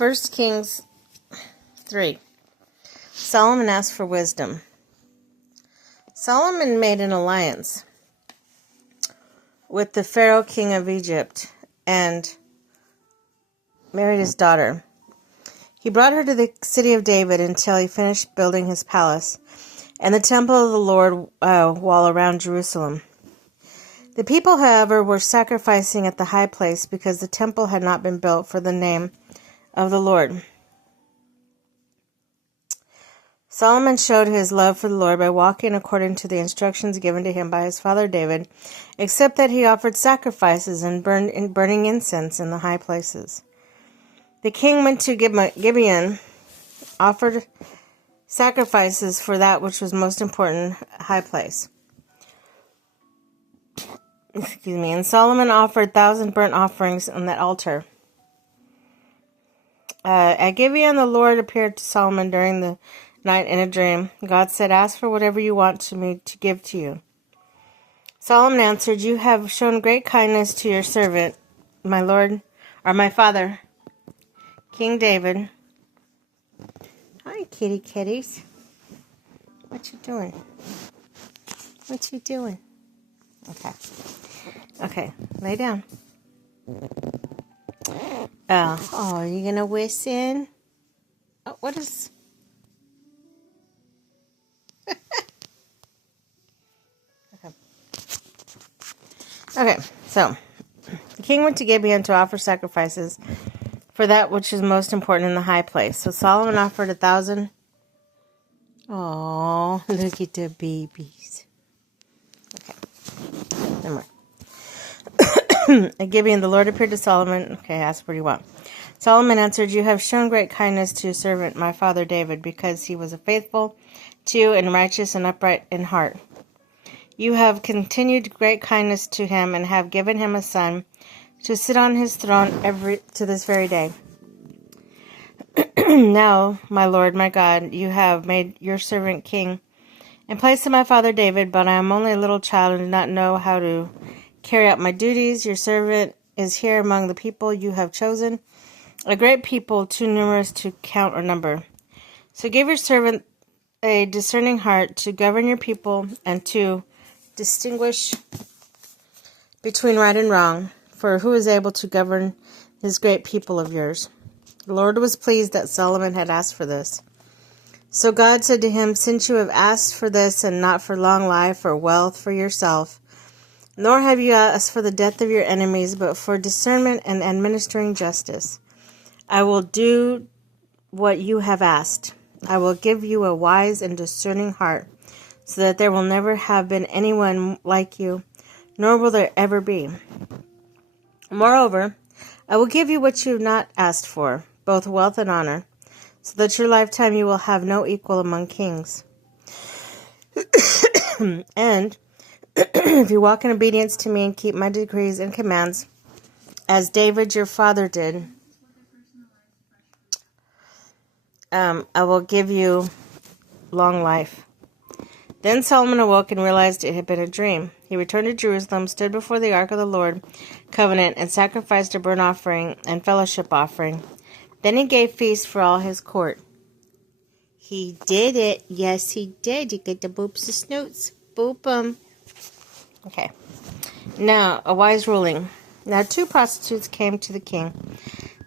First Kings 3. Solomon asked for wisdom. Solomon made an alliance with the Pharaoh king of Egypt and married his daughter. He brought her to the city of David until he finished building his palace and the temple of the Lord wall around Jerusalem. The people, however, were sacrificing at the high place because the temple had not been built for the name of the Lord. Solomon showed his love for the Lord by walking according to the instructions given to him by his father David, except that he offered sacrifices and burning incense in the high places. The king went to Gibeon, offered sacrifices for that which was most important, high place. And Solomon offered 1,000 burnt offerings on that altar. At Gibeon, the Lord appeared to Solomon during the night in a dream. God said, "Ask for whatever you want me to give to you." Solomon answered, "You have shown great kindness to your servant, my lord, or my father, King David." Hi, kitty kitties. What you doing? What you doing? Okay, lay down. Oh, are you gonna listen? Oh, what is... Okay, so the king went to Gibeon to offer sacrifices for that which is most important in the high place. So Solomon offered 1,000. Oh, look at the babies. Okay, no more. At Gibeon, the Lord appeared to Solomon. Okay, ask what you want. Solomon answered, "You have shown great kindness to your servant, my father David, because he was faithful to you and righteous and upright in heart. You have continued great kindness to him and have given him a son to sit on his throne to this very day. Now, my Lord, my God, you have made your servant king in place of my father David, but I am only a little child and do not know how to carry out my duties. Your servant is here among the people you have chosen, a great people, too numerous to count or number. So give your servant a discerning heart to govern your people and to distinguish between right and wrong, for who is able to govern this great people of yours?" The Lord was pleased that Solomon had asked for this. So God said to him, "Since you have asked for this and not for long life or wealth for yourself, nor have you asked for the death of your enemies, but for discernment and administering justice, I will do what you have asked. I will give you a wise and discerning heart, so that there will never have been anyone like you, nor will there ever be. Moreover, I will give you what you have not asked for, both wealth and honor, so that your lifetime you will have no equal among kings. And if you walk in obedience to me and keep my decrees and commands, as David your father did, I will give you long life." Then Solomon awoke and realized it had been a dream. He returned to Jerusalem, stood before the ark of the Lord covenant, and sacrificed a burnt offering and fellowship offering. Then he gave feast for all his court. He did it. Yes, he did. You get the boops and snoots. Boop 'em. Okay. Now, a wise ruling. Now 2 prostitutes came to the king,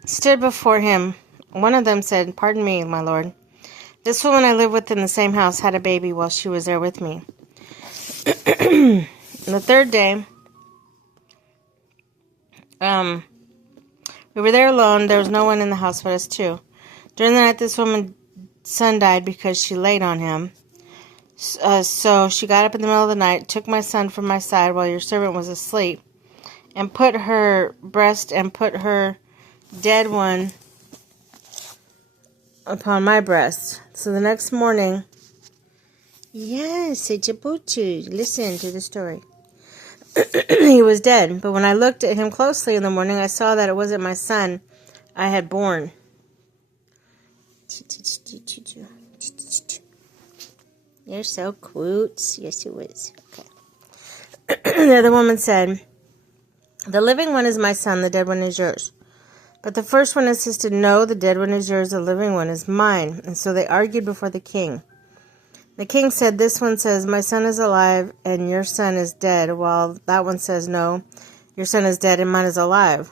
stood before him. One of them said, "Pardon me, my lord. This woman I live with in the same house had a baby while she was there with me. On the 3rd day, we were there alone. There was no one in the house but us 2. During the night, this woman's son died because she laid on him. So she got up in the middle of the night, took my son from my side while your servant was asleep, and put her dead one upon my breast. So the next morning..." Yes, Djibouti. Listen to the story. "He was dead, but when I looked at him closely in the morning, I saw that it wasn't my son I had born." You're so cute. Yes, it was. Okay. The other woman said, "The living one is my son, the dead one is yours." But the first one insisted, "No, the dead one is yours, the living one is mine." And so they argued before the king. The king said, "This one says, 'My son is alive, and your son is dead,' while that one says, 'No, your son is dead, and mine is alive.'"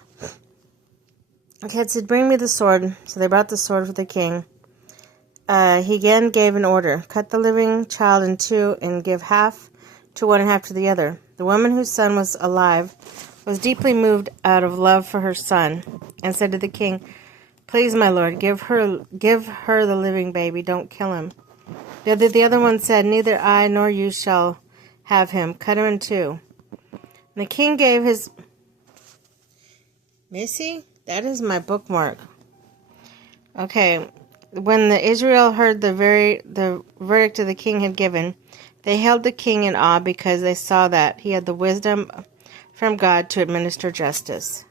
The king said, "Bring me the sword." So they brought the sword for the king. He again gave an order, "Cut the living child in two, and give half to one and half to the other." The woman whose son was alive was deeply moved out of love for her son, and said to the king, "Please, my lord, give her the living baby. Don't kill him." The other one said, "Neither I nor you shall have him. Cut him in two." And the king gave his... Missy, that is my bookmark. Okay. When the Israel heard the verdict the king had given, they held the king in awe because they saw that he had the wisdom from God to administer justice.